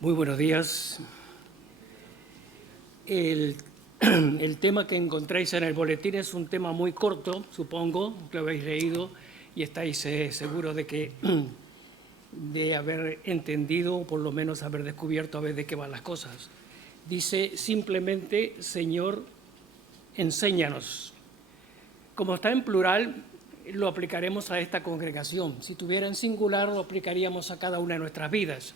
Muy buenos días. El tema que encontráis en el boletín es un tema muy corto, supongo, que lo habéis leído y estáis seguros de haber entendido o por lo menos haber descubierto a ver de qué van las cosas. Dice simplemente, Señor, enséñanos. Como está en plural, lo aplicaremos a esta congregación. Si tuviera en singular, lo aplicaríamos a cada una de nuestras vidas.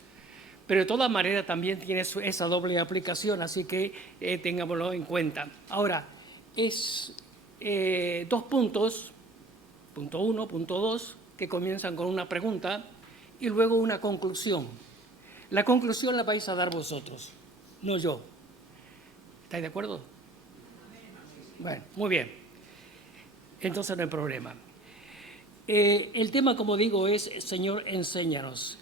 Pero de todas maneras también tiene esa doble aplicación, así que tengámoslo en cuenta. Ahora, es dos puntos, punto 1, punto 2, que comienzan con una pregunta y luego una conclusión. La conclusión la vais a dar vosotros, no yo. ¿Estáis de acuerdo? Bueno, muy bien. Entonces no hay problema. El tema, como digo, es Señor, enséñanos.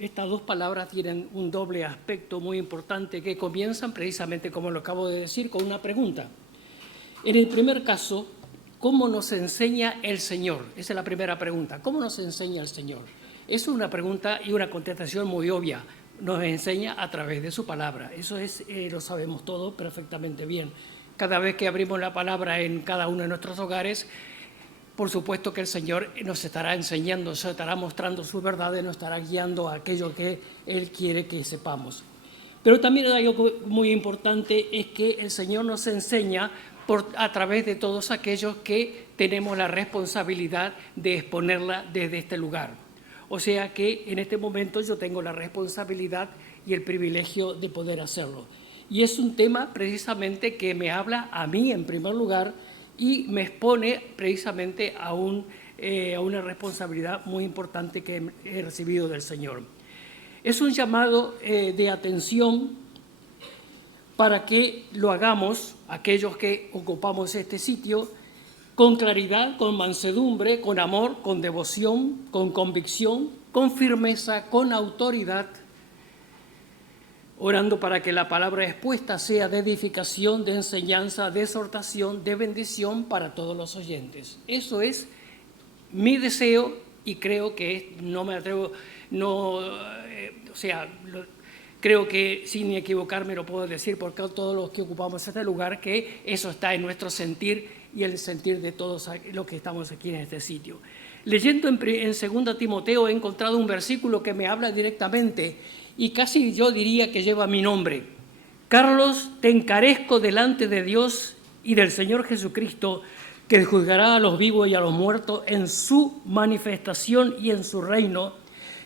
Estas dos palabras tienen un doble aspecto muy importante que comienzan precisamente, como lo acabo de decir, con una pregunta. En el primer caso, ¿cómo nos enseña el Señor? Esa es la primera pregunta. ¿Cómo nos enseña el Señor? Es una pregunta y una contestación muy obvia. Nos enseña a través de su palabra. Eso lo sabemos todos perfectamente bien. Cada vez que abrimos la palabra en cada uno de nuestros hogares, por supuesto que el Señor nos estará enseñando, nos estará mostrando su verdad y nos estará guiando a aquello que Él quiere que sepamos. Pero también hay algo muy importante, es que el Señor nos enseña a través de todos aquellos que tenemos la responsabilidad de exponerla desde este lugar. O sea que en este momento yo tengo la responsabilidad y el privilegio de poder hacerlo. Y es un tema precisamente que me habla a mí en primer lugar, y me expone precisamente a una responsabilidad muy importante que he recibido del Señor. Es un llamado de atención para que lo hagamos, aquellos que ocupamos este sitio, con claridad, con mansedumbre, con amor, con devoción, con convicción, con firmeza, con autoridad, orando para que la palabra expuesta sea de edificación, de enseñanza, de exhortación, de bendición para todos los oyentes. Eso es mi deseo y creo que creo que sin equivocarme lo puedo decir porque todos los que ocupamos este lugar, que eso está en nuestro sentir y el sentir de todos los que estamos aquí en este sitio. Leyendo en 2 Timoteo he encontrado un versículo que me habla directamente y casi yo diría que lleva mi nombre. Carlos, te encarezco delante de Dios y del Señor Jesucristo, que juzgará a los vivos y a los muertos en su manifestación y en su reino,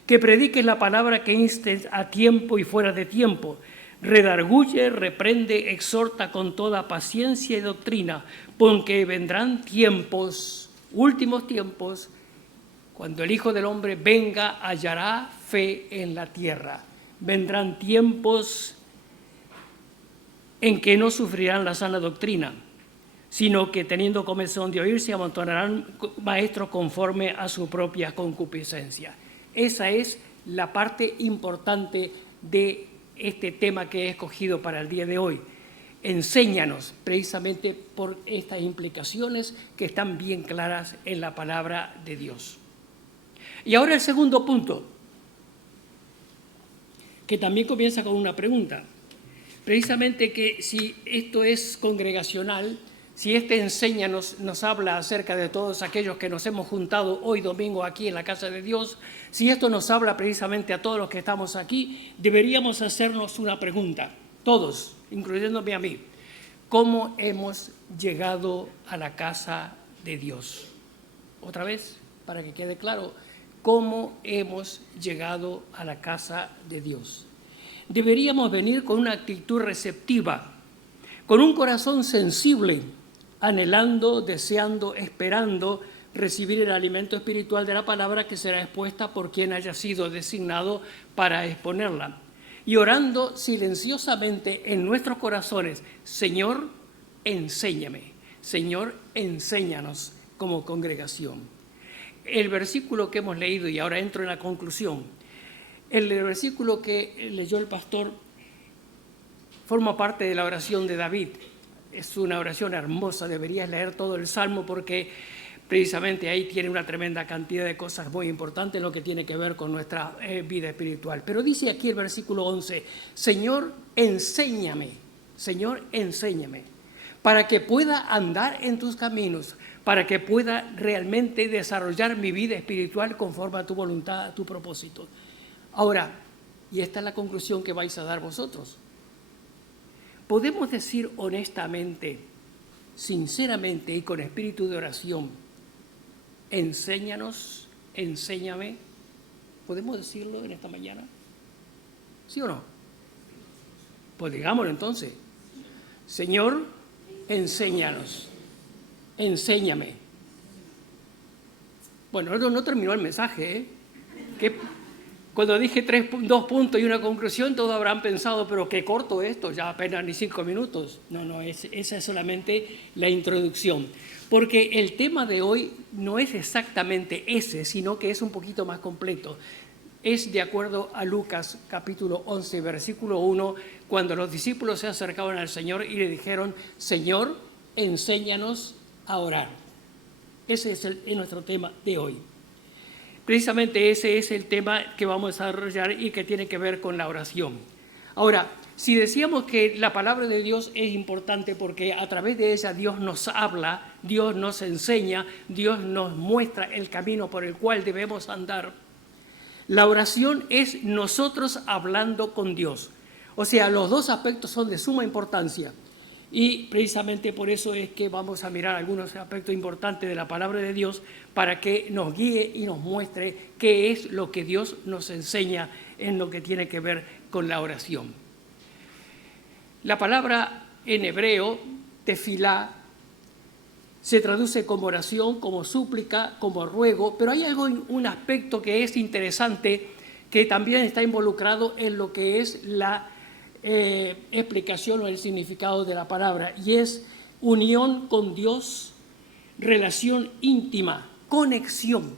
que prediques la palabra, que instes a tiempo y fuera de tiempo, redarguye, reprende, exhorta con toda paciencia y doctrina, porque vendrán tiempos, últimos tiempos, cuando el Hijo del Hombre venga, hallará fe en la tierra. Vendrán tiempos en que no sufrirán la sana doctrina, sino que teniendo comezón de oír, se amontonarán maestros conforme a su propia concupiscencia. Esa es la parte importante de este tema que he escogido para el día de hoy. Enséñanos precisamente por estas implicaciones que están bien claras en la palabra de Dios. Y ahora el segundo punto, que también comienza con una pregunta. Precisamente que si esto es congregacional, si enséñanos nos habla acerca de todos aquellos que nos hemos juntado hoy domingo aquí en la casa de Dios, si esto nos habla precisamente a todos los que estamos aquí, deberíamos hacernos una pregunta, todos, incluyéndome a mí. ¿Cómo hemos llegado a la casa de Dios? Otra vez, para que quede claro, ¿cómo hemos llegado a la casa de Dios? Deberíamos venir con una actitud receptiva, con un corazón sensible, anhelando, deseando, esperando recibir el alimento espiritual de la palabra que será expuesta por quien haya sido designado para exponerla. Y orando silenciosamente en nuestros corazones, Señor, enséñame, Señor, enséñanos como congregación. El versículo que hemos leído, y ahora entro en la conclusión, el versículo que leyó el pastor forma parte de la oración de David. Es una oración hermosa, deberías leer todo el Salmo porque precisamente ahí tiene una tremenda cantidad de cosas muy importantes en lo que tiene que ver con nuestra vida espiritual. Pero dice aquí el versículo 11, Señor, enséñame, para que pueda andar en tus caminos, para que pueda realmente desarrollar mi vida espiritual conforme a tu voluntad, a tu propósito. Ahora, y esta es la conclusión que vais a dar vosotros. Podemos decir honestamente, sinceramente y con espíritu de oración, enséñanos, enséñame. ¿Podemos decirlo en esta mañana? ¿Sí o no? Pues digámoslo entonces. Señor, enséñanos, enséñame. Bueno, no terminó el mensaje, ¿eh? Que cuando dije 2 puntos y una conclusión, todos habrán pensado, pero qué corto esto, ya apenas ni 5 minutos. No, esa es solamente la introducción. Porque el tema de hoy no es exactamente ese, sino que es un poquito más completo. Es de acuerdo a Lucas capítulo 11, versículo 1, cuando los discípulos se acercaban al Señor y le dijeron, Señor, enséñanos a orar. Ese es nuestro tema de hoy. Precisamente ese es el tema que vamos a desarrollar y que tiene que ver con la oración. Ahora, si decíamos que la palabra de Dios es importante porque a través de ella Dios nos habla, Dios nos enseña, Dios nos muestra el camino por el cual debemos andar, la oración es nosotros hablando con Dios. O sea, los dos aspectos son de suma importancia. Y precisamente por eso es que vamos a mirar algunos aspectos importantes de la palabra de Dios para que nos guíe y nos muestre qué es lo que Dios nos enseña en lo que tiene que ver con la oración. La palabra en hebreo, tefilá, se traduce como oración, como súplica, como ruego, pero hay un aspecto que es interesante que también está involucrado en lo que es la explicación o el significado de la palabra, y es unión con Dios, relación íntima, conexión.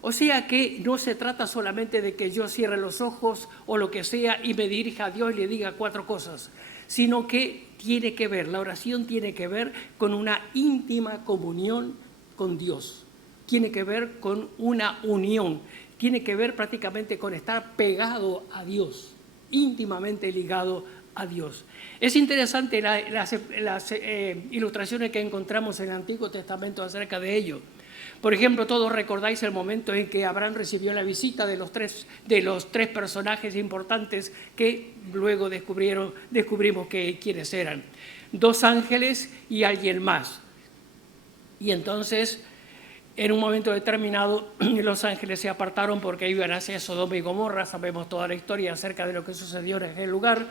O sea que no se trata solamente de que yo cierre los ojos o lo que sea y me dirija a Dios y le diga 4 cosas, sino que tiene que ver, la oración tiene que ver con una íntima comunión con Dios, tiene que ver con una unión, tiene que ver prácticamente con estar pegado a Dios, íntimamente ligado a Dios. Es interesante las ilustraciones que encontramos en el Antiguo Testamento acerca de ello. Por ejemplo, todos recordáis el momento en que Abraham recibió la visita de los tres personajes importantes que luego descubrimos quiénes eran. 2 ángeles y alguien más. Y entonces, en un momento determinado, los ángeles se apartaron porque iban hacia Sodoma y Gomorra. Sabemos toda la historia acerca de lo que sucedió en aquel lugar.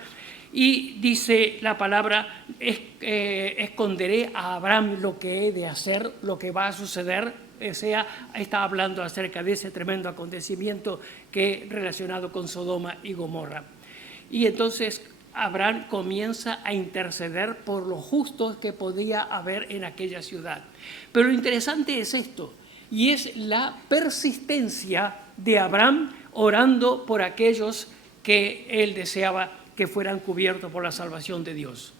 Y dice la palabra, esconderé a Abraham lo que he de hacer, lo que va a suceder. O sea, está hablando acerca de ese tremendo acontecimiento que relacionado con Sodoma y Gomorra. Y entonces Abraham comienza a interceder por los justos que podía haber en aquella ciudad. Pero lo interesante es esto, y es la persistencia de Abraham orando por aquellos que él deseaba que fueran cubiertos por la salvación de Dios.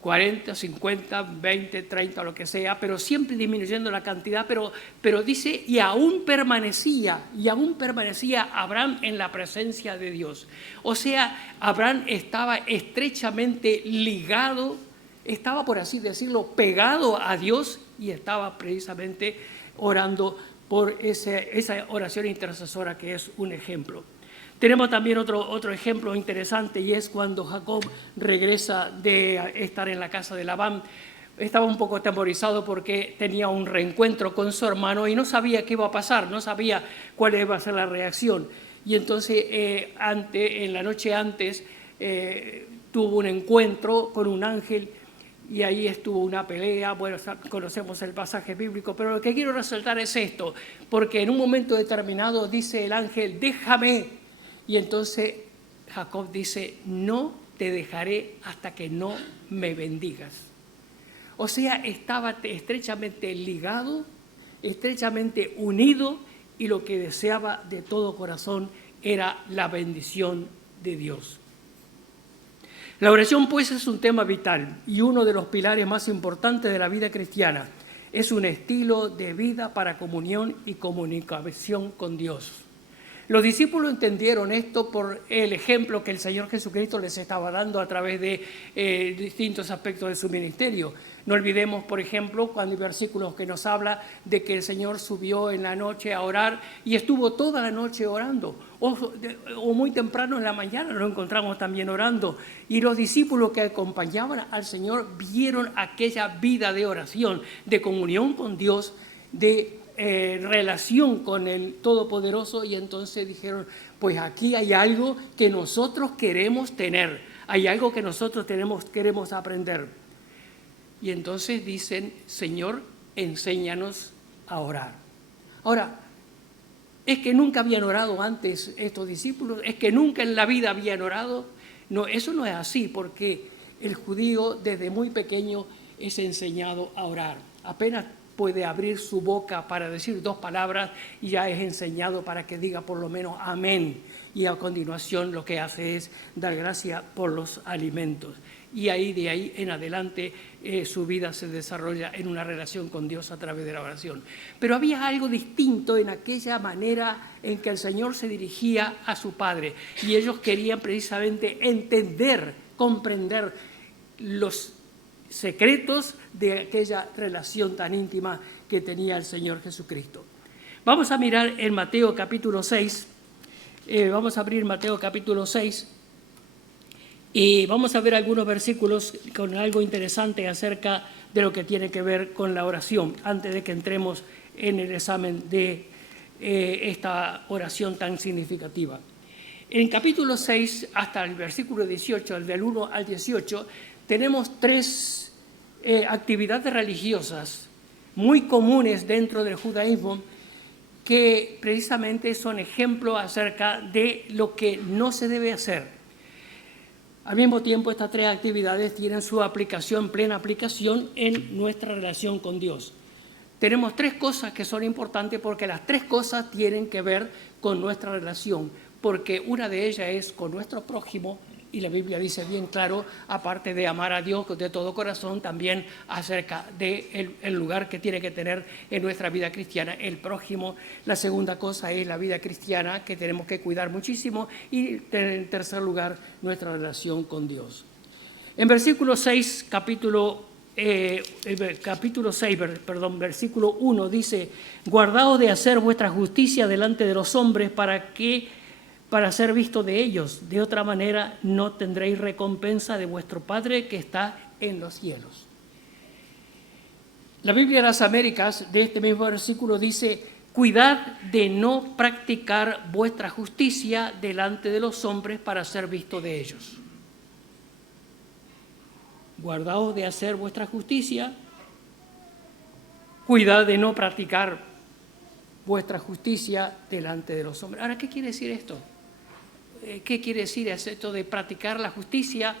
40, 50, 20, 30, lo que sea, pero siempre disminuyendo la cantidad, pero dice, y aún permanecía Abraham en la presencia de Dios. O sea, Abraham estaba estrechamente ligado, estaba, por así decirlo, pegado a Dios y estaba precisamente orando por esa oración intercesora que es un ejemplo. Tenemos también otro ejemplo interesante, y es cuando Jacob regresa de estar en la casa de Labán. Estaba un poco atemorizado porque tenía un reencuentro con su hermano y no sabía qué iba a pasar, no sabía cuál iba a ser la reacción. Y entonces, en la noche antes, tuvo un encuentro con un ángel y ahí estuvo una pelea. Bueno, conocemos el pasaje bíblico, pero lo que quiero resaltar es esto, porque en un momento determinado dice el ángel, déjame. Y entonces Jacob dice, no te dejaré hasta que no me bendigas. O sea, estaba estrechamente ligado, estrechamente unido, y lo que deseaba de todo corazón era la bendición de Dios. La oración, pues, es un tema vital y uno de los pilares más importantes de la vida cristiana. Es un estilo de vida para comunión y comunicación con Dios. Los discípulos entendieron esto por el ejemplo que el Señor Jesucristo les estaba dando a través de distintos aspectos de su ministerio. No olvidemos, por ejemplo, cuando hay versículos que nos habla de que el Señor subió en la noche a orar y estuvo toda la noche orando, o muy temprano en la mañana lo encontramos también orando. Y los discípulos que acompañaban al Señor vieron aquella vida de oración, de comunión con Dios, de relación con el Todopoderoso, y entonces dijeron, pues aquí hay algo que nosotros queremos tener, hay algo que nosotros queremos aprender. Y entonces dicen, Señor, enséñanos a orar. Ahora, ¿es que nunca habían orado antes estos discípulos? ¿Es que nunca en la vida habían orado? No, eso no es así, porque el judío desde muy pequeño es enseñado a orar. Apenas puede abrir su boca para decir 2 palabras y ya es enseñado para que diga por lo menos amén. Y a continuación lo que hace es dar gracias por los alimentos. Y de ahí en adelante su vida se desarrolla en una relación con Dios a través de la oración. Pero había algo distinto en aquella manera en que el Señor se dirigía a su Padre. Y ellos querían precisamente entender, comprender los secretos de aquella relación tan íntima que tenía el Señor Jesucristo. Vamos a mirar en Mateo capítulo 6, vamos a abrir Mateo capítulo 6 y vamos a ver algunos versículos con algo interesante acerca de lo que tiene que ver con la oración, antes de que entremos en el examen de esta oración tan significativa. En capítulo 6 hasta el versículo 18, del 1 al 18, tenemos 3 actividades religiosas muy comunes dentro del judaísmo que precisamente son ejemplos acerca de lo que no se debe hacer. Al mismo tiempo, estas 3 actividades tienen su aplicación, plena aplicación en nuestra relación con Dios. Tenemos 3 cosas que son importantes porque las 3 cosas tienen que ver con nuestra relación, porque una de ellas es con nuestro prójimo. Y la Biblia dice bien claro, aparte de amar a Dios de todo corazón, también acerca del lugar que tiene que tener en nuestra vida cristiana el prójimo. La segunda cosa es la vida cristiana, que tenemos que cuidar muchísimo. Y en tercer lugar, nuestra relación con Dios. En versículo 6, versículo 1 dice, guardaos de hacer vuestra justicia delante de los hombres para ser visto de ellos. De otra manera no tendréis recompensa de vuestro Padre que está en los cielos. La Biblia de las Américas, de este mismo versículo, dice, cuidad de no practicar vuestra justicia delante de los hombres para ser visto de ellos. Guardaos de hacer vuestra justicia, cuidad de no practicar vuestra justicia delante de los hombres. Ahora, ¿qué quiere decir esto? ¿Qué quiere decir esto de practicar la justicia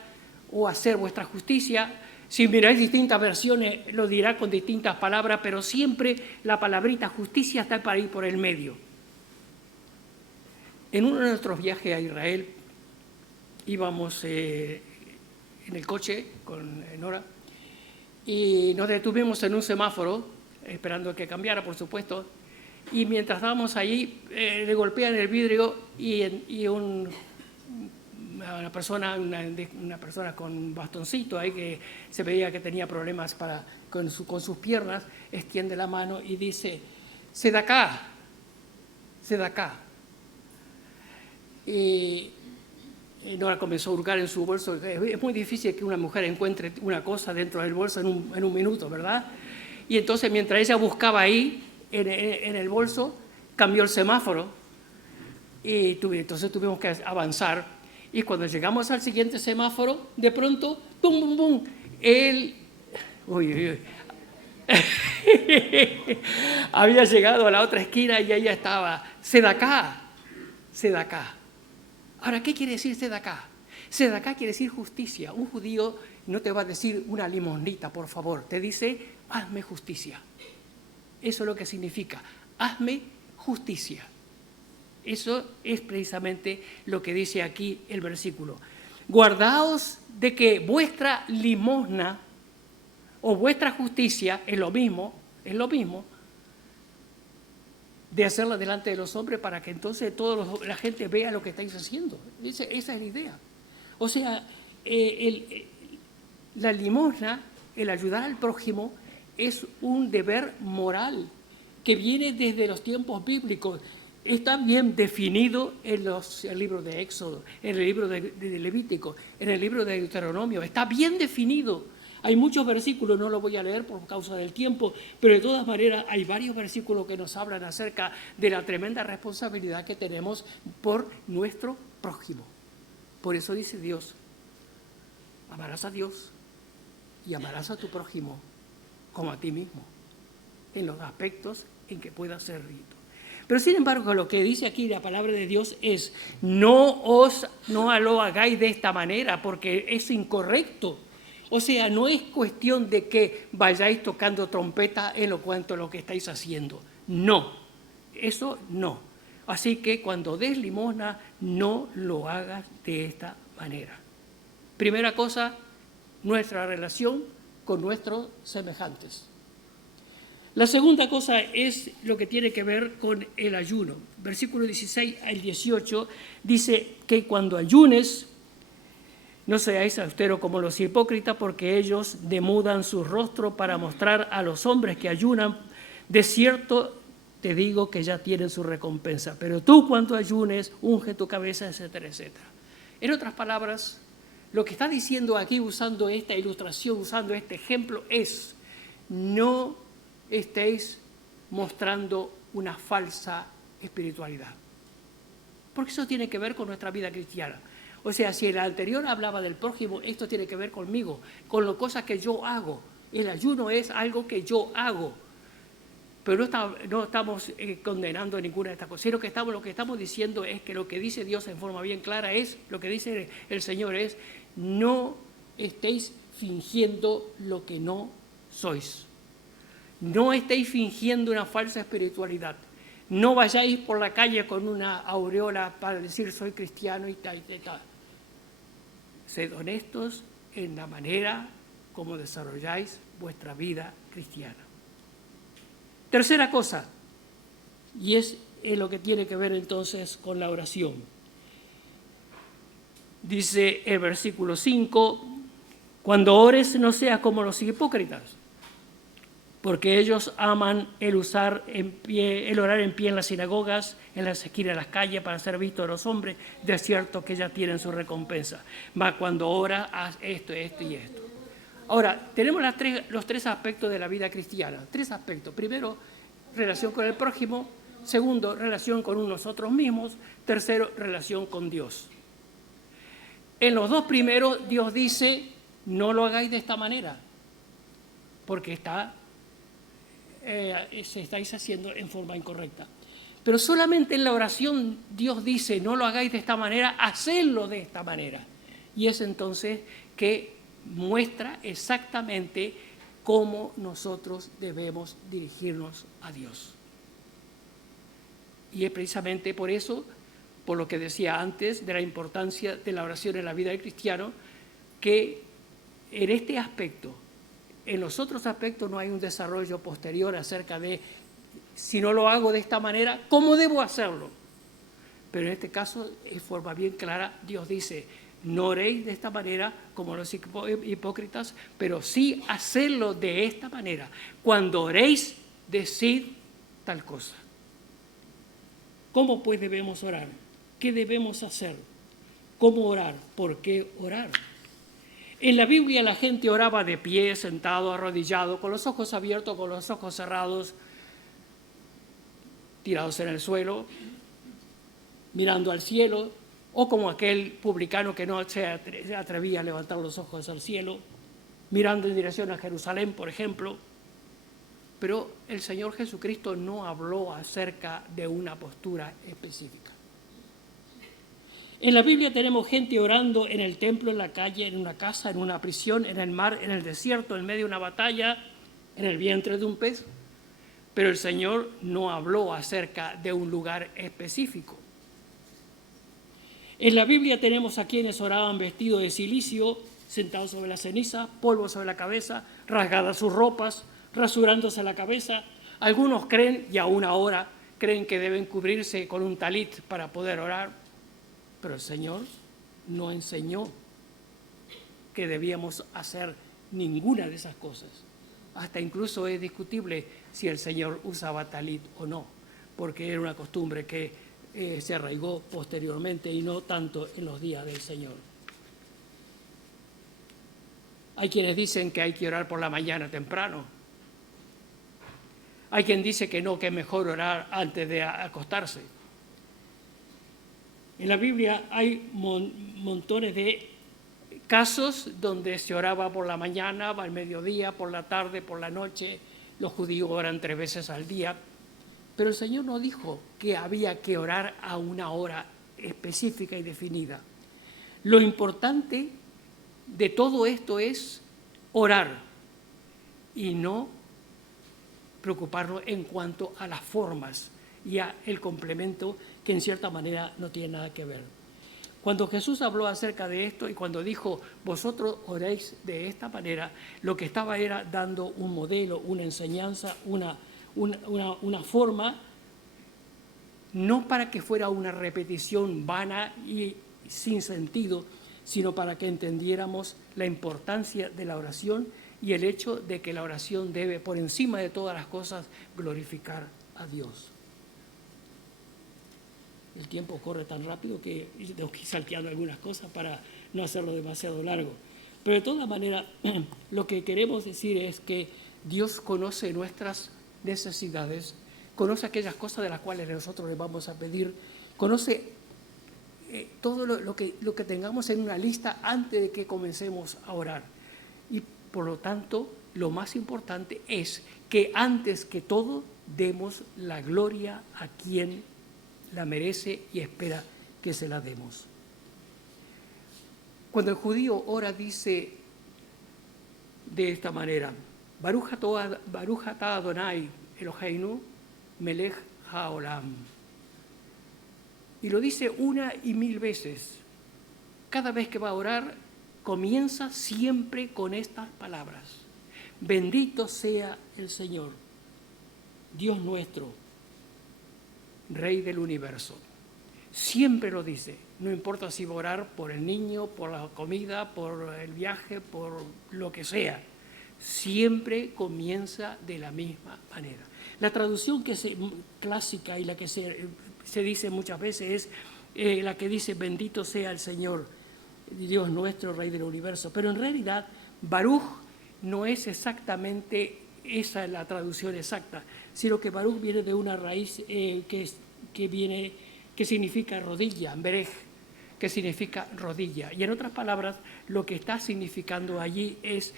o hacer vuestra justicia? Si miráis distintas versiones, lo dirá con distintas palabras, pero siempre la palabrita justicia está para ir por el medio. En uno de nuestros viajes a Israel, íbamos en el coche con Nora y nos detuvimos en un semáforo, esperando que cambiara, por supuesto. Y mientras estábamos allí, le golpean el vidrio y una persona con un bastoncito ahí que se veía que tenía problemas con sus piernas, extiende la mano y dice, Sedacá. Y Nora comenzó a hurgar en su bolso. Es muy difícil que una mujer encuentre una cosa dentro del bolso en un minuto, ¿verdad? Y entonces mientras ella buscaba ahí, en el bolso, cambió el semáforo y entonces tuvimos que avanzar. Y cuando llegamos al siguiente semáforo, de pronto, ¡bum, bum, bum! Él había llegado a la otra esquina y ella estaba, Sedacá. Ahora, ¿qué quiere decir Sedacá? Sedacá quiere decir justicia. Un judío no te va a decir una limonita, por favor, te dice, hazme justicia. Eso es lo que significa, hazme justicia. Eso es precisamente lo que dice aquí el versículo. Guardaos de que vuestra limosna o vuestra justicia es lo mismo, es lo mismo, de hacerla delante de los hombres para que entonces la gente vea lo que estáis haciendo. Esa es la idea. O sea, la limosna, el ayudar al prójimo, es un deber moral que viene desde los tiempos bíblicos. Está bien definido en el libro de Éxodo, en el libro de Levítico, en el libro de Deuteronomio. Está bien definido. Hay muchos versículos, no los voy a leer por causa del tiempo, pero de todas maneras hay varios versículos que nos hablan acerca de la tremenda responsabilidad que tenemos por nuestro prójimo. Por eso dice Dios, amarás a Dios y amarás a tu prójimo como a ti mismo, en los aspectos en que pueda servir. Pero sin embargo, lo que dice aquí la palabra de Dios es, no lo hagáis de esta manera, porque es incorrecto. O sea, no es cuestión de que vayáis tocando trompeta en lo cuanto a lo que estáis haciendo. No, eso no. Así que cuando des limosna, no lo hagas de esta manera. Primera cosa, nuestra relación con nuestros semejantes. La segunda cosa es lo que tiene que ver con el ayuno. Versículo 16 al 18 dice que cuando ayunes, no seáis austeros como los hipócritas, porque ellos demudan su rostro para mostrar a los hombres que ayunan. De cierto te digo que ya tienen su recompensa. Pero tú cuando ayunes, unge tu cabeza, etcétera, etcétera. En otras palabras, lo que está diciendo aquí usando esta ilustración, usando este ejemplo, es no estéis mostrando una falsa espiritualidad. Porque eso tiene que ver con nuestra vida cristiana. O sea, si el anterior hablaba del prójimo, esto tiene que ver conmigo, con las cosas que yo hago. El ayuno es algo que yo hago. Pero no estamos condenando ninguna de estas cosas. Sino que lo que estamos diciendo es que lo que dice Dios en forma bien clara es, lo que dice el Señor es, no estéis fingiendo lo que no sois. No estéis fingiendo una falsa espiritualidad. No vayáis por la calle con una aureola para decir soy cristiano y tal, y tal. Sed honestos en la manera como desarrolláis vuestra vida cristiana. Tercera cosa, y es lo que tiene que ver entonces con la oración. Dice el versículo 5, cuando ores no seas como los hipócritas, porque ellos aman el orar en pie en las sinagogas, en las esquinas de las calles para ser vistos de los hombres. De cierto que ya tienen su recompensa. Mas cuando ora, haz esto, esto y esto. Ahora, tenemos los tres aspectos de la vida cristiana. Tres aspectos. Primero, relación con el prójimo. Segundo, relación con nosotros mismos. Tercero, relación con Dios. En los dos primeros, Dios dice, no lo hagáis de esta manera, porque se estáis haciendo en forma incorrecta. Pero solamente en la oración Dios dice, no lo hagáis de esta manera, hacedlo de esta manera. Y es entonces que muestra exactamente cómo nosotros debemos dirigirnos a Dios. Y es precisamente por eso, por lo que decía antes, de la importancia de la oración en la vida del cristiano, que en este aspecto, en los otros aspectos no hay un desarrollo posterior acerca de si no lo hago de esta manera, ¿cómo debo hacerlo? Pero en este caso, de forma bien clara, Dios dice, no oréis de esta manera como los hipócritas, pero sí hacerlo de esta manera. Cuando oréis, decid tal cosa. ¿Cómo pues debemos orar? ¿Qué debemos hacer? ¿Cómo orar? ¿Por qué orar? En la Biblia la gente oraba de pie, sentado, arrodillado, con los ojos abiertos, con los ojos cerrados, tirados en el suelo, mirando al cielo, o como aquel publicano que no se atrevía a levantar los ojos al cielo, mirando en dirección a Jerusalén, por ejemplo. Pero el Señor Jesucristo no habló acerca de una postura específica. En la Biblia tenemos gente orando en el templo, en la calle, en una casa, en una prisión, en el mar, en el desierto, en medio de una batalla, en el vientre de un pez. Pero el Señor no habló acerca de un lugar específico. En la Biblia tenemos a quienes oraban vestidos de cilicio, sentados sobre la ceniza, polvo sobre la cabeza, rasgadas sus ropas, rasurándose la cabeza. Algunos creen, y aún ahora, creen que deben cubrirse con un talit para poder orar, pero el Señor no enseñó que debíamos hacer ninguna de esas cosas. Hasta incluso es discutible si el Señor usaba talit o no, porque era una costumbre que se arraigó posteriormente y no tanto en los días del Señor. Hay quienes dicen que hay que orar por la mañana temprano. Hay quien dice que no, que es mejor orar antes de acostarse. En la Biblia hay montones de casos donde se oraba por la mañana, al mediodía, por la tarde, por la noche. Los judíos oran 3 veces al día. Pero el Señor no dijo que había que orar a una hora específica y definida. Lo importante de todo esto es orar y no preocuparnos en cuanto a las formas y a el complemento que en cierta manera no tiene nada que ver. Cuando Jesús habló acerca de esto y cuando dijo, vosotros oréis de esta manera, lo que estaba era dando un modelo, una enseñanza, una forma, no para que fuera una repetición vana y sin sentido, sino para que entendiéramos la importancia de la oración y el hecho de que la oración debe, por encima de todas las cosas, glorificar a Dios. El tiempo corre tan rápido que tengo que ir salteando algunas cosas para no hacerlo demasiado largo. Pero de todas maneras, lo que queremos decir es que Dios conoce nuestras necesidades, conoce aquellas cosas de las cuales nosotros le vamos a pedir, conoce todo lo que tengamos en una lista antes de que comencemos a orar. Y por lo tanto, lo más importante es que antes que todo demos la gloria a quien la merece y espera que se la demos. Cuando el judío ora dice de esta manera, Baruch atah Adonai Eloheinu melech haolam. Y lo dice 1 y 1000 veces. Cada vez que va a orar, comienza siempre con estas palabras. Bendito sea el Señor, Dios nuestro, Rey del universo. Siempre lo dice, no importa si va a orar por el niño, por la comida, por el viaje, por lo que sea. Siempre comienza de la misma manera. La traducción clásica y la que se dice muchas veces es la que dice bendito sea el Señor, Dios nuestro, Rey del universo. Pero en realidad, Baruch no es exactamente esa la traducción exacta, sino que Baruch viene de una raíz que significa rodilla, Berej, que significa rodilla. Y en otras palabras, lo que está significando allí es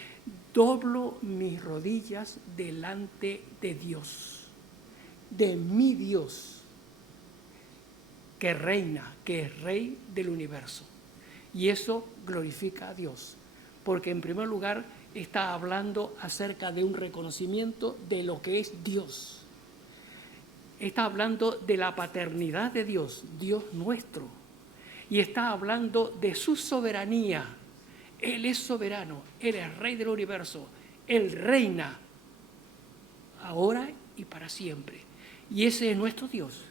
doblo mis rodillas delante de Dios, de mi Dios, que reina, que es Rey del universo. Y eso glorifica a Dios, porque en primer lugar está hablando acerca de un reconocimiento de lo que es Dios. Está hablando de la paternidad de Dios, Dios nuestro. Y está hablando de su soberanía. Él es soberano, Él es Rey del universo. Él reina ahora y para siempre. Y ese es nuestro Dios.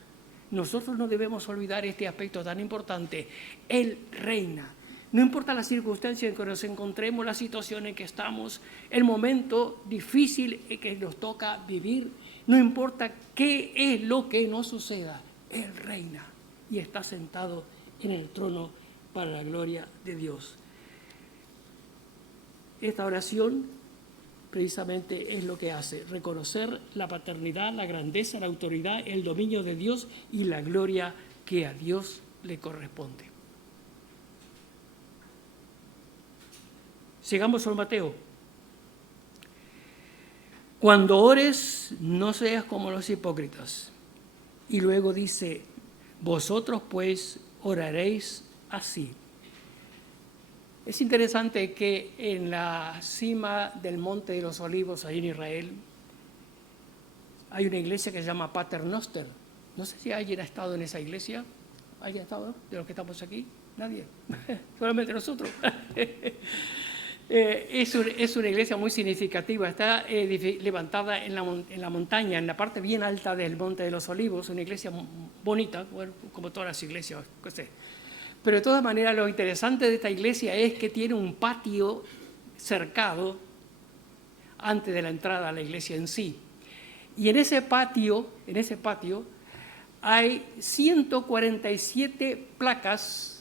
Nosotros no debemos olvidar este aspecto tan importante. Él reina. No importa la circunstancia en que nos encontremos, la situación en que estamos, el momento difícil que nos toca vivir, no importa qué es lo que nos suceda, Él reina y está sentado en el trono para la gloria de Dios. Esta oración precisamente es lo que hace, reconocer la paternidad, la grandeza, la autoridad, el dominio de Dios y la gloria que a Dios le corresponde. Sigamos con Mateo. Cuando ores, no seas como los hipócritas. Y luego dice, vosotros pues oraréis así. Es interesante que en la cima del Monte de los Olivos, ahí en Israel, hay una iglesia que se llama Pater Noster. No sé si alguien ha estado en esa iglesia. ¿Alguien ha estado de los que estamos aquí? Nadie. Solamente nosotros. Es una iglesia muy significativa, está levantada en la montaña, en la parte bien alta del Monte de los Olivos, una iglesia bonita, bueno, como todas las iglesias, no sé. Pero de todas maneras lo interesante de esta iglesia es que tiene un patio cercado antes de la entrada a la iglesia en sí. Y en ese patio hay 147 placas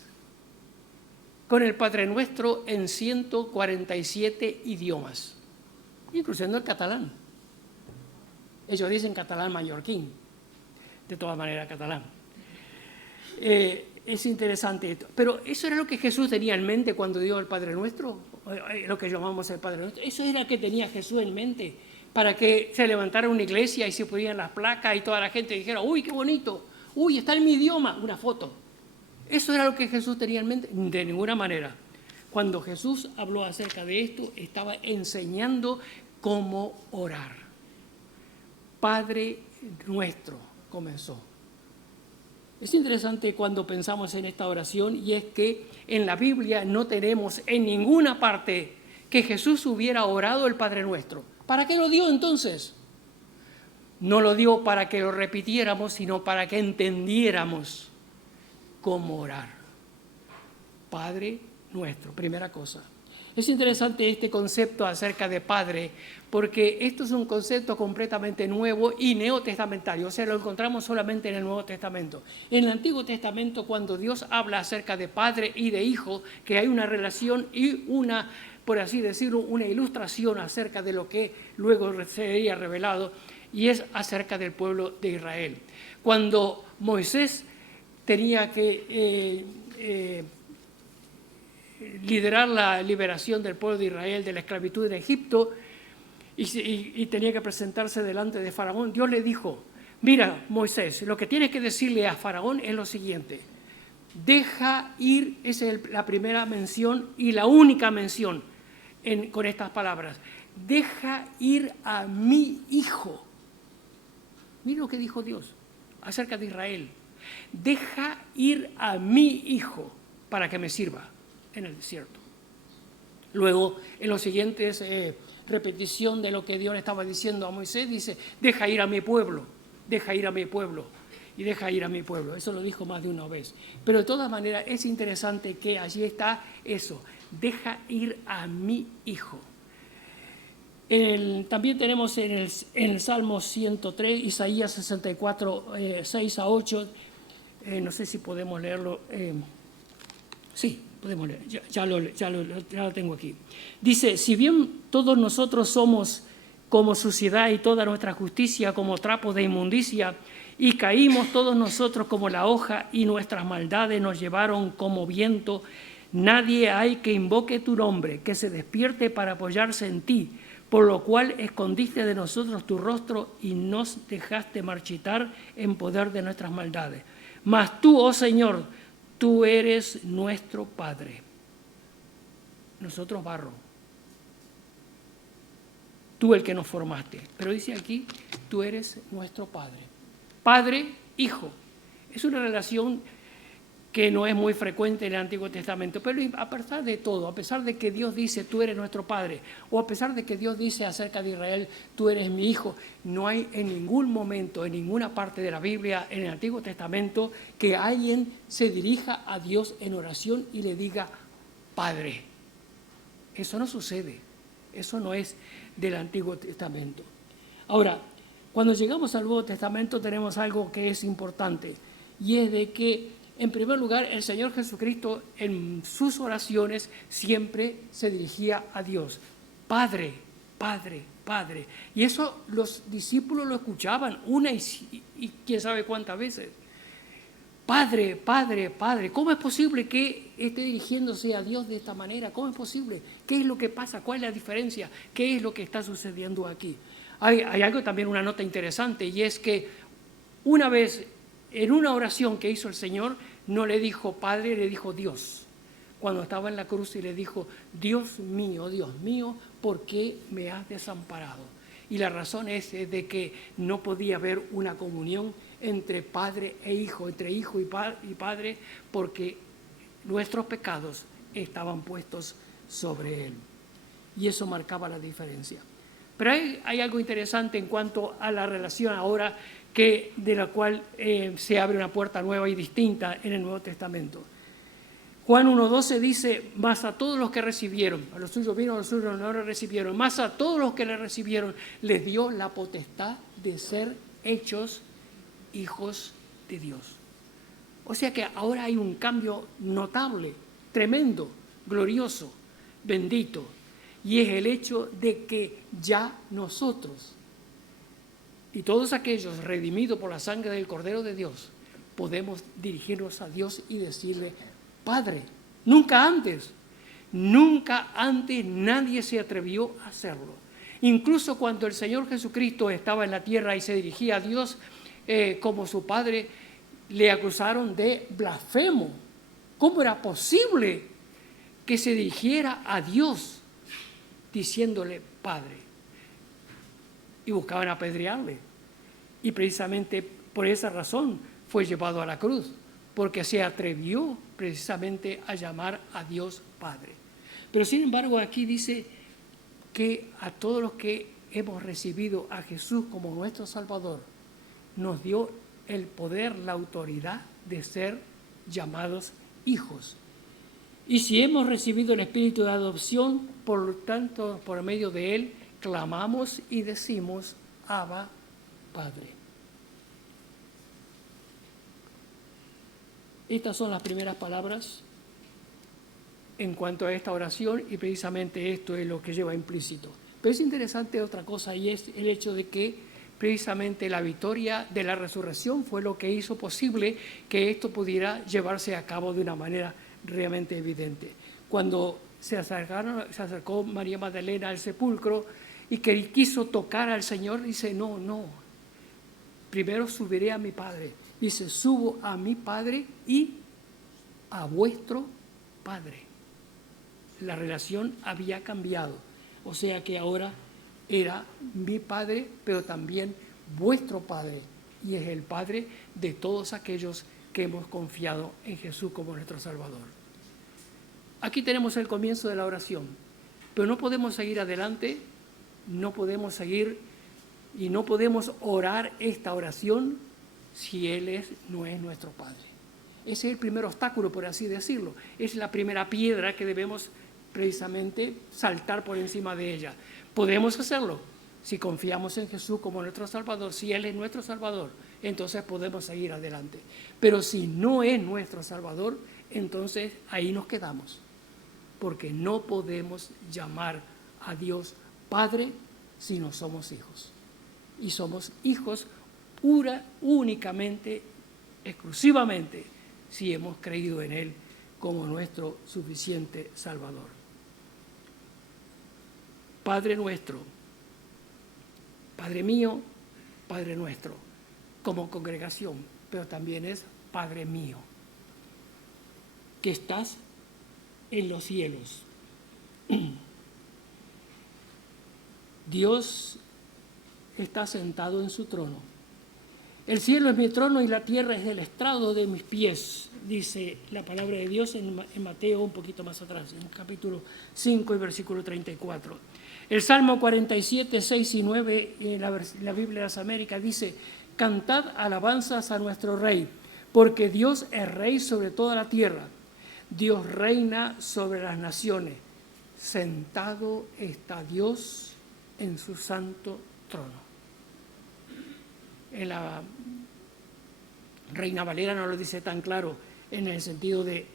con el Padre Nuestro en 147 idiomas, incluyendo el catalán. Ellos dicen catalán mallorquín, de todas maneras catalán. Es interesante esto. Pero eso era lo que Jesús tenía en mente cuando dio el Padre Nuestro, lo que llamamos el Padre Nuestro. Eso era lo que tenía Jesús en mente, para que se levantara una iglesia y se pusieran las placas y toda la gente dijera, uy, qué bonito, uy, está en mi idioma, una foto. ¿Eso era lo que Jesús tenía en mente? De ninguna manera. Cuando Jesús habló acerca de esto, estaba enseñando cómo orar. Padre Nuestro comenzó. Es interesante cuando pensamos en esta oración, y es que en la Biblia no tenemos en ninguna parte que Jesús hubiera orado el Padre Nuestro. ¿Para qué lo dio entonces? No lo dio para que lo repitiéramos, sino para que entendiéramos cómo orar. Padre Nuestro, primera cosa. Es interesante este concepto acerca de Padre, porque esto es un concepto completamente nuevo y neotestamentario, o sea, lo encontramos solamente en el Nuevo Testamento. En el Antiguo Testamento, cuando Dios habla acerca de Padre y de Hijo, que hay una relación y una, por así decirlo, una ilustración acerca de lo que luego sería revelado, y es acerca del pueblo de Israel. Cuando Moisés tenía que liderar la liberación del pueblo de Israel de la esclavitud en Egipto y tenía que presentarse delante de Faraón, Dios le dijo, mira, Moisés, lo que tienes que decirle a Faraón es lo siguiente, deja ir, esa es la primera mención y la única mención con estas palabras, deja ir a mi hijo. Mira lo que dijo Dios acerca de Israel. Deja ir a mi hijo para que me sirva en el desierto. Luego, en los siguientes repetición de lo que Dios le estaba diciendo a Moisés, dice, deja ir a mi pueblo, deja ir a mi pueblo, y deja ir a mi pueblo. Eso lo dijo más de una vez. Pero de todas maneras es interesante que allí está eso, deja ir a mi hijo. También tenemos en el Salmo 103, Isaías 64, 6 a 8, no sé si podemos leerlo. Sí, podemos leer, ya lo tengo aquí. Dice, si bien todos nosotros somos como suciedad y toda nuestra justicia como trapos de inmundicia, y caímos todos nosotros como la hoja y nuestras maldades nos llevaron como viento, nadie hay que invoque tu nombre, que se despierte para apoyarse en ti, por lo cual escondiste de nosotros tu rostro y nos dejaste marchitar en poder de nuestras maldades. Mas tú, oh Señor, tú eres nuestro Padre. Nosotros barro. Tú el que nos formaste. Pero dice aquí, tú eres nuestro Padre. Padre, Hijo. Es una relación que no es muy frecuente en el Antiguo Testamento, pero a pesar de todo, a pesar de que Dios dice, tú eres nuestro Padre, o a pesar de que Dios dice acerca de Israel, tú eres mi Hijo, no hay en ningún momento, en ninguna parte de la Biblia, en el Antiguo Testamento, que alguien se dirija a Dios en oración y le diga, Padre. Eso no sucede, eso no es del Antiguo Testamento. Ahora, cuando llegamos al Nuevo Testamento tenemos algo que es importante, y es de que en primer lugar, el Señor Jesucristo en sus oraciones siempre se dirigía a Dios. Padre, Padre, Padre. Y eso los discípulos lo escuchaban una y quién sabe cuántas veces. Padre, Padre, Padre. ¿Cómo es posible que esté dirigiéndose a Dios de esta manera? ¿Cómo es posible? ¿Qué es lo que pasa? ¿Cuál es la diferencia? ¿Qué es lo que está sucediendo aquí? Hay algo también, una nota interesante, y es que una vez en una oración que hizo el Señor, no le dijo Padre, le dijo Dios. Cuando estaba en la cruz y le dijo, Dios mío, ¿por qué me has desamparado? Y la razón es de que no podía haber una comunión entre Padre e Hijo, entre Hijo y Padre, porque nuestros pecados estaban puestos sobre Él. y eso marcaba la diferencia. Pero hay algo interesante en cuanto a la relación ahora de la cual se abre una puerta nueva y distinta en el Nuevo Testamento. Juan 1:12 dice, mas a todos los que recibieron, a los suyos vino, a los suyos no lo recibieron, mas a todos los que le recibieron les dio la potestad de ser hechos hijos de Dios. O sea que ahora hay un cambio notable, tremendo, glorioso, bendito, y es el hecho de que ya nosotros y todos aquellos redimidos por la sangre del Cordero de Dios podemos dirigirnos a Dios y decirle, Padre. Nunca antes nadie se atrevió a hacerlo. Incluso cuando el Señor Jesucristo estaba en la tierra y se dirigía a Dios como su Padre, le acusaron de blasfemo. ¿Cómo era posible que se dirigiera a Dios diciéndole Padre? Y buscaban apedrearle. Y precisamente por esa razón fue llevado a la cruz, porque se atrevió precisamente a llamar a Dios Padre. Pero sin embargo aquí dice que a todos los que hemos recibido a Jesús como nuestro Salvador, nos dio el poder, la autoridad de ser llamados hijos. Y si hemos recibido el espíritu de adopción, por lo tanto, por medio de él, clamamos y decimos, Abba, Padre. Estas son las primeras palabras en cuanto a esta oración y precisamente esto es lo que lleva implícito. Pero es interesante otra cosa y es el hecho de que precisamente la victoria de la resurrección fue lo que hizo posible que esto pudiera llevarse a cabo de una manera realmente evidente. Cuando se acercó María Magdalena al sepulcro y que quiso tocar al Señor, dice, no, primero subiré a mi Padre. Dice, subo a mi Padre y a vuestro Padre. La relación había cambiado, o sea que ahora era mi Padre, pero también vuestro Padre, y es el Padre de todos aquellos que hemos confiado en Jesús como nuestro Salvador. Aquí tenemos el comienzo de la oración, pero no podemos seguir adelante, no podemos seguir y no podemos orar esta oración si Él no es nuestro Padre. Ese es el primer obstáculo, por así decirlo. Es la primera piedra que debemos precisamente saltar por encima de ella. Podemos hacerlo si confiamos en Jesús como nuestro Salvador. Si Él es nuestro Salvador, entonces podemos seguir adelante. Pero si no es nuestro Salvador, entonces ahí nos quedamos. Porque no podemos llamar a Dios Padre si no somos hijos. Y somos hijos únicamente, exclusivamente, si hemos creído en Él como nuestro suficiente Salvador. Padre nuestro, Padre mío, Padre nuestro, como congregación, pero también es Padre mío, que estás en los cielos. Dios está sentado en su trono. El cielo es mi trono y la tierra es el estrado de mis pies, dice la palabra de Dios en Mateo un poquito más atrás, en capítulo 5 y versículo 34. El Salmo 47, 6 y 9, en la Biblia de las Américas, dice, cantad alabanzas a nuestro Rey, porque Dios es Rey sobre toda la tierra. Dios reina sobre las naciones. Sentado está Dios en su santo trono. En la Reina Valera no lo dice tan claro en el sentido de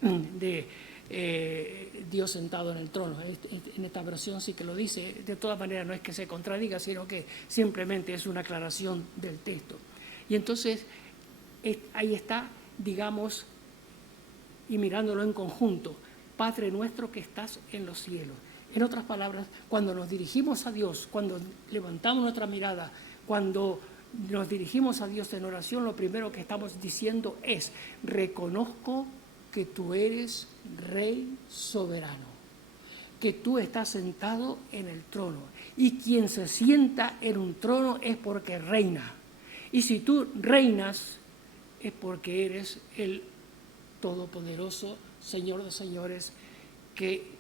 Dios sentado en el trono. En esta versión sí que lo dice. De todas maneras no es que se contradiga, sino que simplemente es una aclaración del texto. Y entonces ahí está, digamos, y mirándolo en conjunto, Padre nuestro que estás en los cielos. En otras palabras, cuando nos dirigimos a Dios, cuando levantamos nuestra mirada, cuando nos dirigimos a Dios en oración, lo primero que estamos diciendo es, reconozco que tú eres Rey soberano, que tú estás sentado en el trono, y quien se sienta en un trono es porque reina, y si tú reinas es porque eres el todopoderoso Señor de señores, que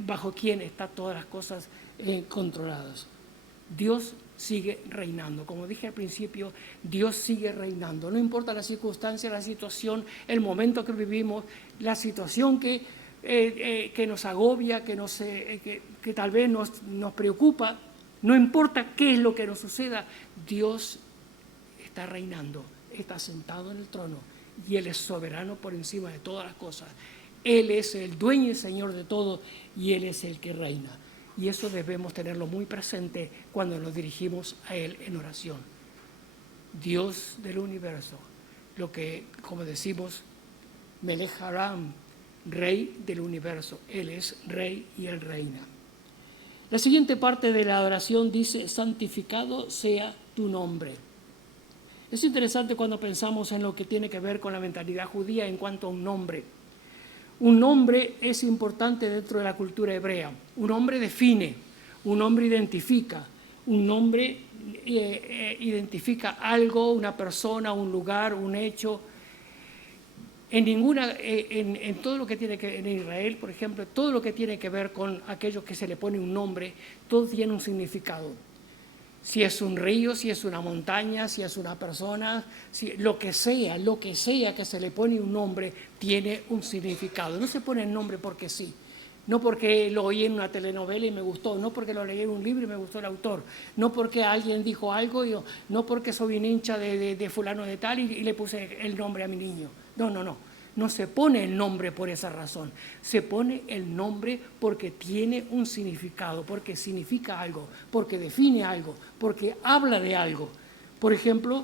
bajo quien están todas las cosas controladas. Dios sigue reinando. Como dije al principio, Dios sigue reinando. No importa la circunstancia, la situación, el momento que vivimos, la situación que nos agobia, que tal vez nos preocupa, no importa qué es lo que nos suceda, Dios está reinando, está sentado en el trono y Él es soberano por encima de todas las cosas. Él es el dueño y señor de todo y Él es el que reina. Y eso debemos tenerlo muy presente cuando nos dirigimos a Él en oración. Dios del universo, lo que, como decimos, Melech Haram, Rey del universo. Él es Rey y Él reina. La siguiente parte de la oración dice, santificado sea tu nombre. Es interesante cuando pensamos en lo que tiene que ver con la mentalidad judía en cuanto a un nombre. Un nombre es importante dentro de la cultura hebrea. Un nombre define, un nombre identifica, un nombre identifica algo, una persona, un lugar, un hecho. En todo lo que tiene que ver en Israel, por ejemplo, todo lo que tiene que ver con aquello que se le pone un nombre, todo tiene un significado. Si es un río, si es una montaña, si es una persona, lo que sea que se le pone un nombre, tiene un significado. No se pone el nombre porque sí, no porque lo oí en una telenovela y me gustó, no porque lo leí en un libro y me gustó el autor, no porque alguien dijo algo, no porque soy un hincha de fulano de tal y le puse el nombre a mi niño. No se pone el nombre por esa razón, se pone el nombre porque tiene un significado, porque significa algo, porque define algo, porque habla de algo. Por ejemplo,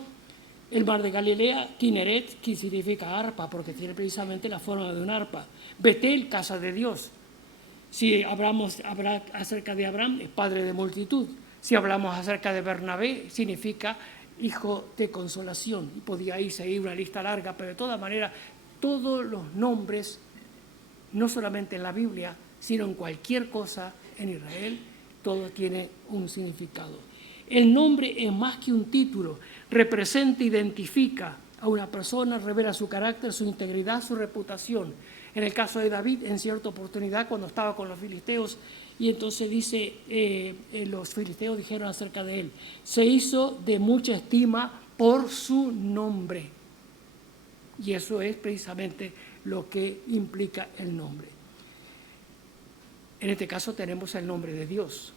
el mar de Galilea, Kineret, que significa arpa, porque tiene precisamente la forma de un arpa. Betel, casa de Dios. Si hablamos acerca de Abraham, es padre de multitud. Si hablamos acerca de Bernabé, significa hijo de consolación. Y podía ahí seguir una lista larga, pero de todas maneras, todos los nombres, no solamente en la Biblia, sino en cualquier cosa en Israel, todo tiene un significado. El nombre es más que un título, representa, identifica a una persona, revela su carácter, su integridad, su reputación. En el caso de David, en cierta oportunidad, cuando estaba con los filisteos, y entonces dice, los filisteos dijeron acerca de él, se hizo de mucha estima por su nombre. Y eso es precisamente lo que implica el nombre. En este caso tenemos el nombre de Dios.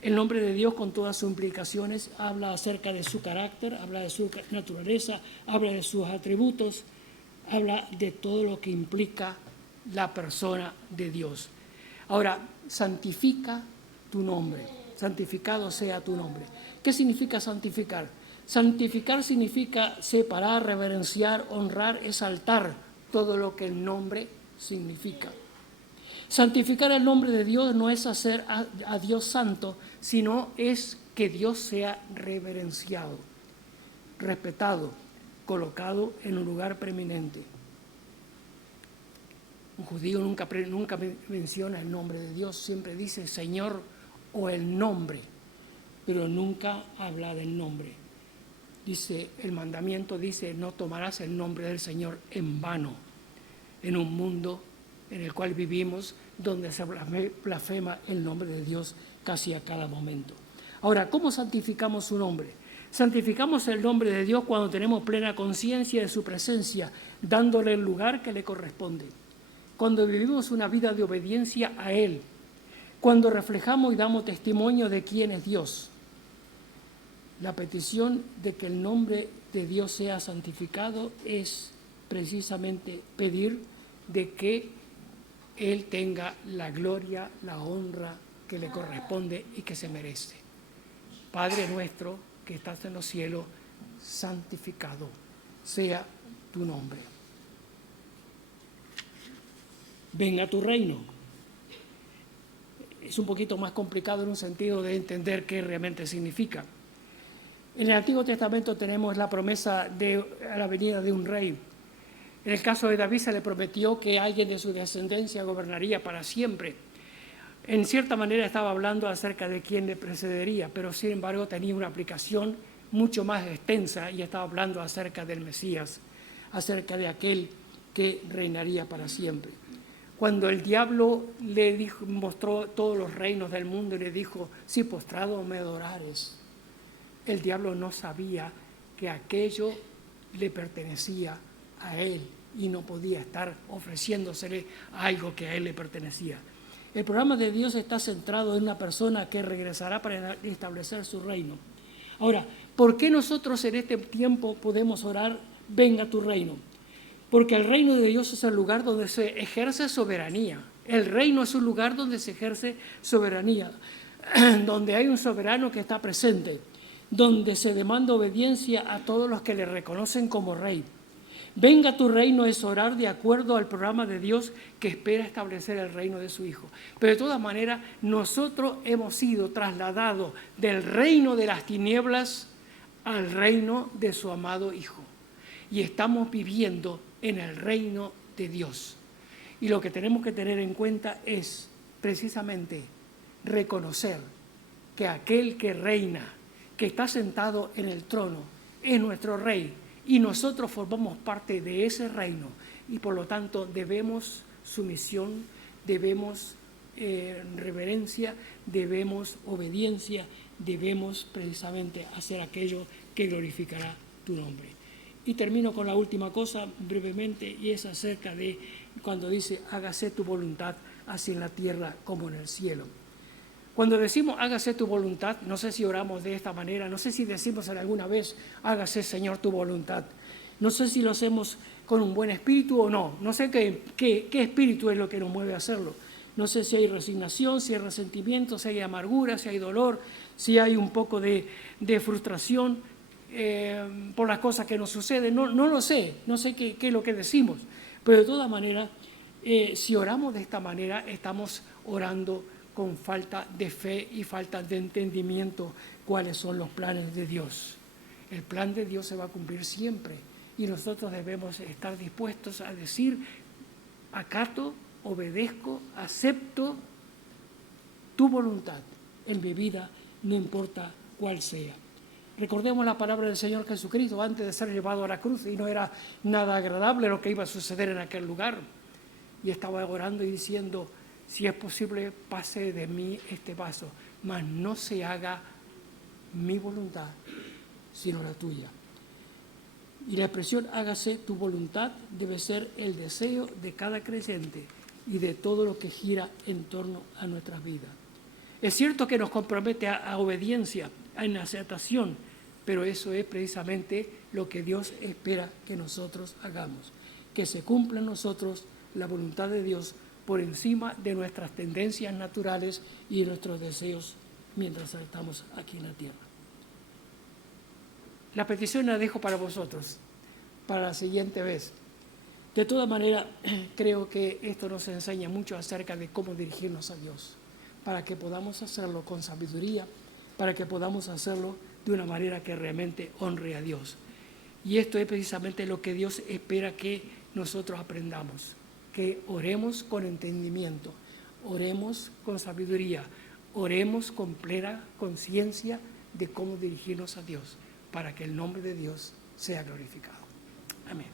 El nombre de Dios, con todas sus implicaciones, habla acerca de su carácter, habla de su naturaleza, habla de sus atributos, habla de todo lo que implica la persona de Dios. Ahora, santifica tu nombre, santificado sea tu nombre. ¿Qué significa santificar? Santificar significa separar, reverenciar, honrar, exaltar todo lo que el nombre significa. Santificar el nombre de Dios no es hacer a Dios santo, sino es que Dios sea reverenciado, respetado, colocado en un lugar preeminente. Un judío nunca menciona el nombre de Dios, siempre dice Señor o el nombre, pero nunca habla del nombre. Dice, el mandamiento dice, no tomarás el nombre del Señor en vano, en un mundo en el cual vivimos, donde se blasfema el nombre de Dios casi a cada momento. Ahora, ¿cómo santificamos su nombre? Santificamos el nombre de Dios cuando tenemos plena conciencia de su presencia, dándole el lugar que le corresponde. Cuando vivimos una vida de obediencia a Él, cuando reflejamos y damos testimonio de quién es Dios. La petición de que el nombre de Dios sea santificado es precisamente pedir de que Él tenga la gloria, la honra que le corresponde y que se merece. Padre nuestro que estás en los cielos, santificado sea tu nombre. Venga tu reino. Es un poquito más complicado en un sentido de entender qué realmente significa. En el Antiguo Testamento tenemos la promesa de la venida de un rey. En el caso de David se le prometió que alguien de su descendencia gobernaría para siempre. En cierta manera estaba hablando acerca de quién le precedería, pero sin embargo tenía una aplicación mucho más extensa y estaba hablando acerca del Mesías, acerca de aquel que reinaría para siempre. Cuando el diablo le dijo, mostró todos los reinos del mundo y le dijo, si postrado me adorares, el diablo no sabía que aquello le pertenecía a él y no podía estar ofreciéndosele algo que a él le pertenecía. El programa de Dios está centrado en una persona que regresará para establecer su reino. Ahora, ¿por qué nosotros en este tiempo podemos orar, venga tu reino? Porque el reino de Dios es el lugar donde se ejerce soberanía. El reino es un lugar donde se ejerce soberanía, donde hay un soberano que está presente, donde se demanda obediencia a todos los que le reconocen como rey. Venga tu reino es orar de acuerdo al programa de Dios que espera establecer el reino de su Hijo. Pero de todas maneras, nosotros hemos sido trasladados del reino de las tinieblas al reino de su amado Hijo. Y estamos viviendo en el reino de Dios. Y lo que tenemos que tener en cuenta es precisamente reconocer que aquel que reina, que está sentado en el trono, es nuestro rey. Y nosotros formamos parte de ese reino y por lo tanto debemos sumisión, debemos reverencia, debemos obediencia, debemos precisamente hacer aquello que glorificará tu nombre. Y termino con la última cosa brevemente y es acerca de cuando dice hágase tu voluntad así en la tierra como en el cielo. Cuando decimos hágase tu voluntad, no sé si oramos de esta manera, no sé si decimos alguna vez hágase Señor tu voluntad, no sé si lo hacemos con un buen espíritu o no, no sé qué espíritu es lo que nos mueve a hacerlo, no sé si hay resignación, si hay resentimiento, si hay amargura, si hay dolor, si hay un poco de frustración por las cosas que nos suceden, no lo sé, no sé qué es lo que decimos, pero de todas maneras, si oramos de esta manera, estamos orando con falta de fe y falta de entendimiento cuáles son los planes de Dios. El plan de Dios se va a cumplir siempre y nosotros debemos estar dispuestos a decir, acato, obedezco, acepto tu voluntad en mi vida, no importa cuál sea. Recordemos la palabra del Señor Jesucristo antes de ser llevado a la cruz y no era nada agradable lo que iba a suceder en aquel lugar. Y estaba orando y diciendo, si es posible, pase de mí este vaso, mas no se haga mi voluntad, sino la tuya. Y la expresión hágase tu voluntad debe ser el deseo de cada creyente y de todo lo que gira en torno a nuestras vidas. Es cierto que nos compromete a obediencia, a aceptación, pero eso es precisamente lo que Dios espera que nosotros hagamos, que se cumpla en nosotros la voluntad de Dios por encima de nuestras tendencias naturales y de nuestros deseos mientras estamos aquí en la tierra. La petición la dejo para vosotros, para la siguiente vez. De todas maneras, creo que esto nos enseña mucho acerca de cómo dirigirnos a Dios, para que podamos hacerlo con sabiduría, para que podamos hacerlo de una manera que realmente honre a Dios. Y esto es precisamente lo que Dios espera que nosotros aprendamos, que oremos con entendimiento, oremos con sabiduría, oremos con plena conciencia de cómo dirigirnos a Dios, para que el nombre de Dios sea glorificado. Amén.